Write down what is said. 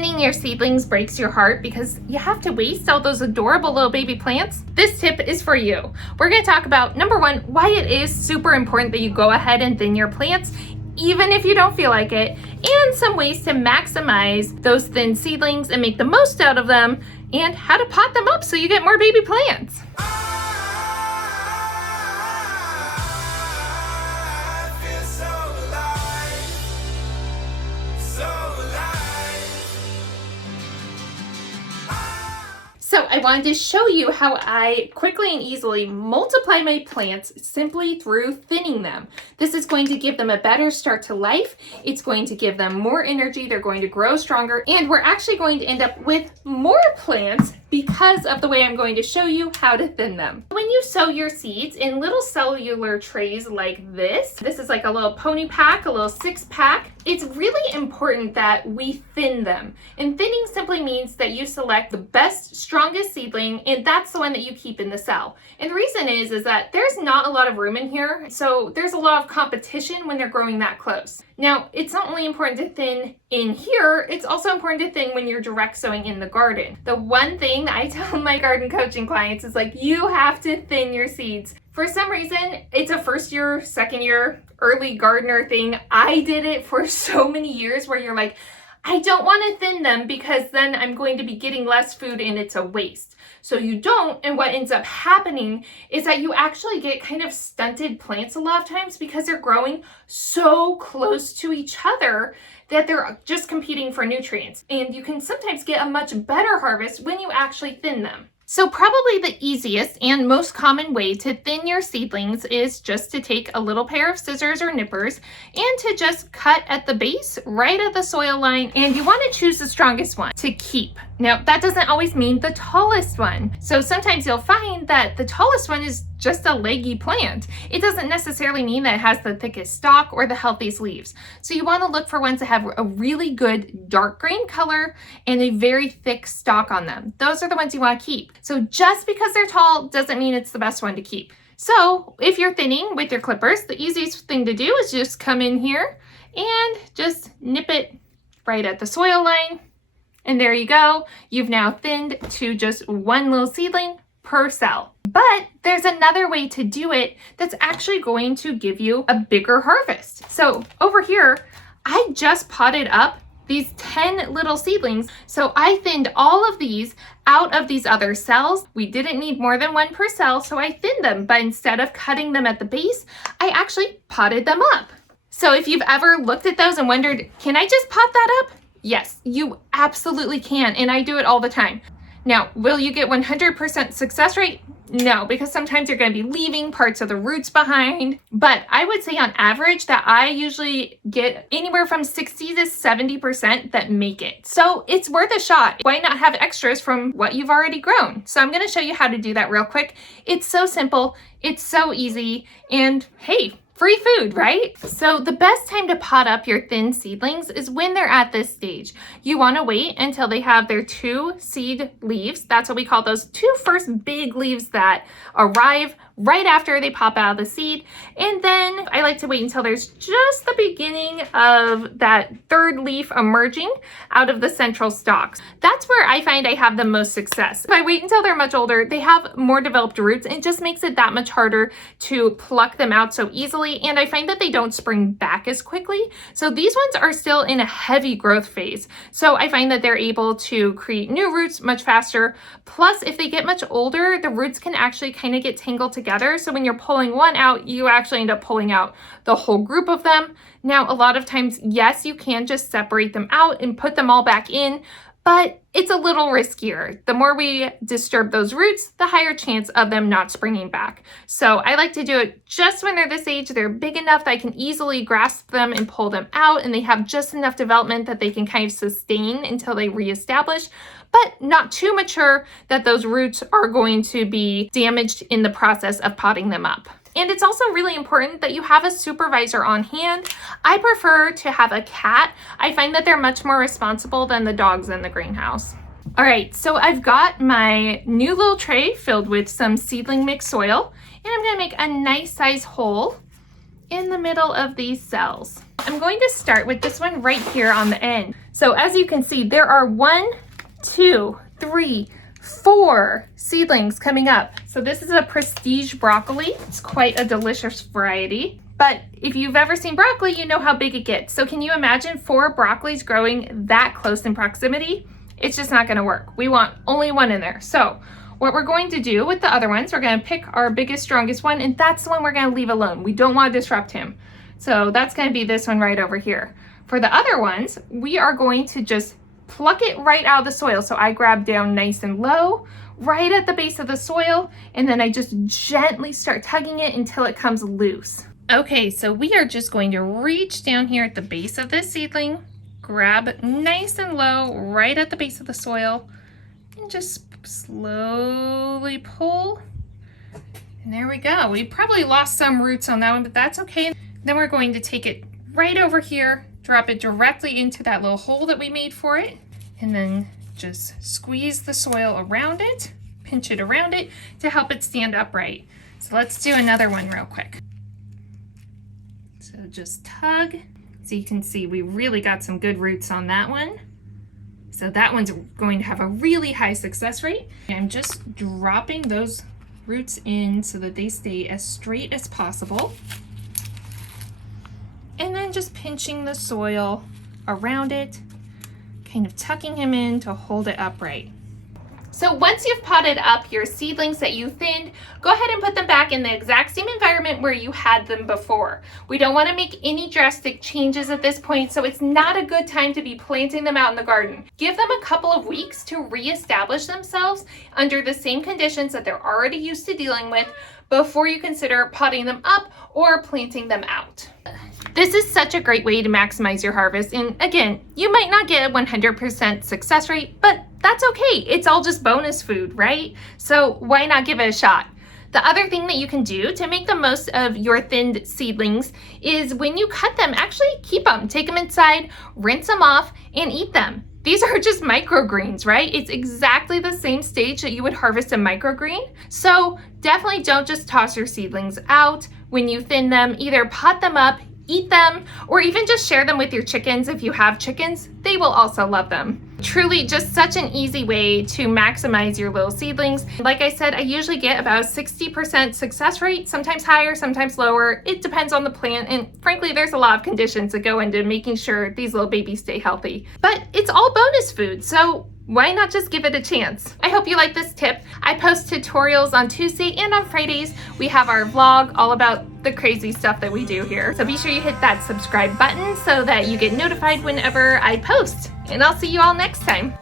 thinning your seedlings breaks your heart because you have to waste all those adorable little baby plants, this tip is for you. We're going to talk about, number one, why it is super important that you go ahead and thin your plants, even if you don't feel like it, and some ways to maximize those thin seedlings and make the most out of them, and how to pot them up so you get more baby plants. So I wanted to show you how I quickly and easily multiply my plants simply through thinning them. This is going to give them a better start to life. It's going to give them more energy. They're going to grow stronger, and we're actually going to end up with more plants because of the way I'm going to show you how to thin them. When you sow your seeds in little cellular trays like this is like a little pony pack, a little 6-pack. It's really important that we thin them. And thinning simply means that you select the best, strongest seedling, and that's the one that you keep in the cell. And the reason is that there's not a lot of room in here, so there's a lot of competition when they're growing that close. Now, it's not only important to thin in here, it's also important to thin when you're direct sowing in the garden. The one thing I tell my garden coaching clients is like, you have to thin your seeds. For some reason, it's a first year, second year, early gardener thing. I did it for so many years where you're like, I don't want to thin them because then I'm going to be getting less food and it's a waste. So you don't, and what ends up happening is that you actually get kind of stunted plants a lot of times because they're growing so close to each other that they're just competing for nutrients. And you can sometimes get a much better harvest when you actually thin them. So probably the easiest and most common way to thin your seedlings is just to take a little pair of scissors or nippers and to just cut at the base right at the soil line, and you want to choose the strongest one to keep. Now that doesn't always mean the tallest one. So sometimes you'll find that the tallest one is just a leggy plant. It doesn't necessarily mean that it has the thickest stalk or the healthiest leaves. So you want to look for ones that have a really good dark green color and a very thick stalk on them. Those are the ones you want to keep. So just because they're tall doesn't mean it's the best one to keep. So if you're thinning with your clippers, the easiest thing to do is just come in here and just nip it right at the soil line. And there you go. You've now thinned to just one little seedling per cell. But there's another way to do it that's actually going to give you a bigger harvest. So over here, I just potted up these 10 little seedlings. So I thinned all of these out of these other cells. We didn't need more than one per cell, so I thinned them. But instead of cutting them at the base, I actually potted them up. So if you've ever looked at those and wondered, can I just pot that up? Yes, you absolutely can. And I do it all the time. Now, will you get 100% success rate? No, because sometimes you're going to be leaving parts of the roots behind. But I would say on average that I usually get anywhere from 60 to 70% that make it. So it's worth a shot. Why not have extras from what you've already grown? So I'm going to show you how to do that real quick. It's so simple. It's so easy. And hey, free food, right? So the best time to pot up your thin seedlings is when they're at this stage. You want to wait until they have their 2 seed leaves. That's what we call those 2 first big leaves that arrive right after they pop out of the seed. And then I like to wait until there's just the beginning of that 3rd leaf emerging out of the central stalks. That's where I find I have the most success. If I wait until they're much older, they have more developed roots, and it just makes it that much harder to pluck them out so easily. And I find that they don't spring back as quickly. So these ones are still in a heavy growth phase. So I find that they're able to create new roots much faster. Plus, if they get much older, the roots can actually kind of get tangled together. So when you're pulling one out, you actually end up pulling out the whole group of them. Now, a lot of times, yes, you can just separate them out and put them all back in, but it's a little riskier. The more we disturb those roots, the higher chance of them not springing back. So I like to do it just when they're this age. They're big enough that I can easily grasp them and pull them out, and they have just enough development that they can kind of sustain until they reestablish, but not too mature that those roots are going to be damaged in the process of potting them up. And it's also really important that you have a supervisor on hand. I prefer to have a cat. I find that they're much more responsible than the dogs in the greenhouse. All right, so I've got my new little tray filled with some seedling mix soil, and I'm gonna make a nice size hole in the middle of these cells. I'm going to start with this one right here on the end. So as you can see, there are 1, 2, 3, 4 seedlings coming up. So this is a prestige broccoli. It's quite a delicious variety. But if you've ever seen broccoli, you know how big it gets. So can you imagine 4 broccolis growing that close in proximity? It's just not gonna work. We want only 1 in there. So what we're going to do with the other ones, we're gonna pick our biggest, strongest one, and that's the one we're gonna leave alone. We don't wanna disrupt him. So that's gonna be this one right over here. For the other ones, we are going to just pluck it right out of the soil. So I grab down nice and low, right at the base of the soil, and then I just gently start tugging it until it comes loose. Okay, so we are just going to reach down here at the base of this seedling, grab nice and low, right at the base of the soil, and just slowly pull. And there we go. We probably lost some roots on that one, but that's okay. Then we're going to take it right over here, drop it directly into that little hole that we made for it, and then just squeeze the soil around it, pinch it around it to help it stand upright. So let's do another one real quick. So just tug. So you can see we really got some good roots on that one. So that one's going to have a really high success rate. I'm just dropping those roots in so that they stay as straight as possible. And then just pinching the soil around it, kind of tucking him in to hold it upright. So once you've potted up your seedlings that you thinned, go ahead and put them back in the exact same environment where you had them before. We don't want to make any drastic changes at this point, so it's not a good time to be planting them out in the garden. Give them a couple of weeks to reestablish themselves under the same conditions that they're already used to dealing with before you consider potting them up or planting them out. This is such a great way to maximize your harvest. And again, you might not get a 100% success rate, but that's okay. It's all just bonus food, right? So why not give it a shot? The other thing that you can do to make the most of your thinned seedlings is when you cut them, actually keep them, take them inside, rinse them off, and eat them. These are just microgreens, right? It's exactly the same stage that you would harvest a microgreen. So definitely don't just toss your seedlings out when you thin them. Either pot them up, eat them, or even just share them with your chickens. If you have chickens, they will also love them. Truly just such an easy way to maximize your little seedlings. Like I said, I usually get about a 60% success rate, sometimes higher, sometimes lower. It depends on the plant, and frankly, there's a lot of conditions that go into making sure these little babies stay healthy. But it's all bonus food, so why not just give it a chance? I hope you like this tip. I post tutorials on Tuesday and on Fridays. We have our vlog all about the crazy stuff that we do here. So be sure you hit that subscribe button so that you get notified whenever I post. And I'll see you all next time.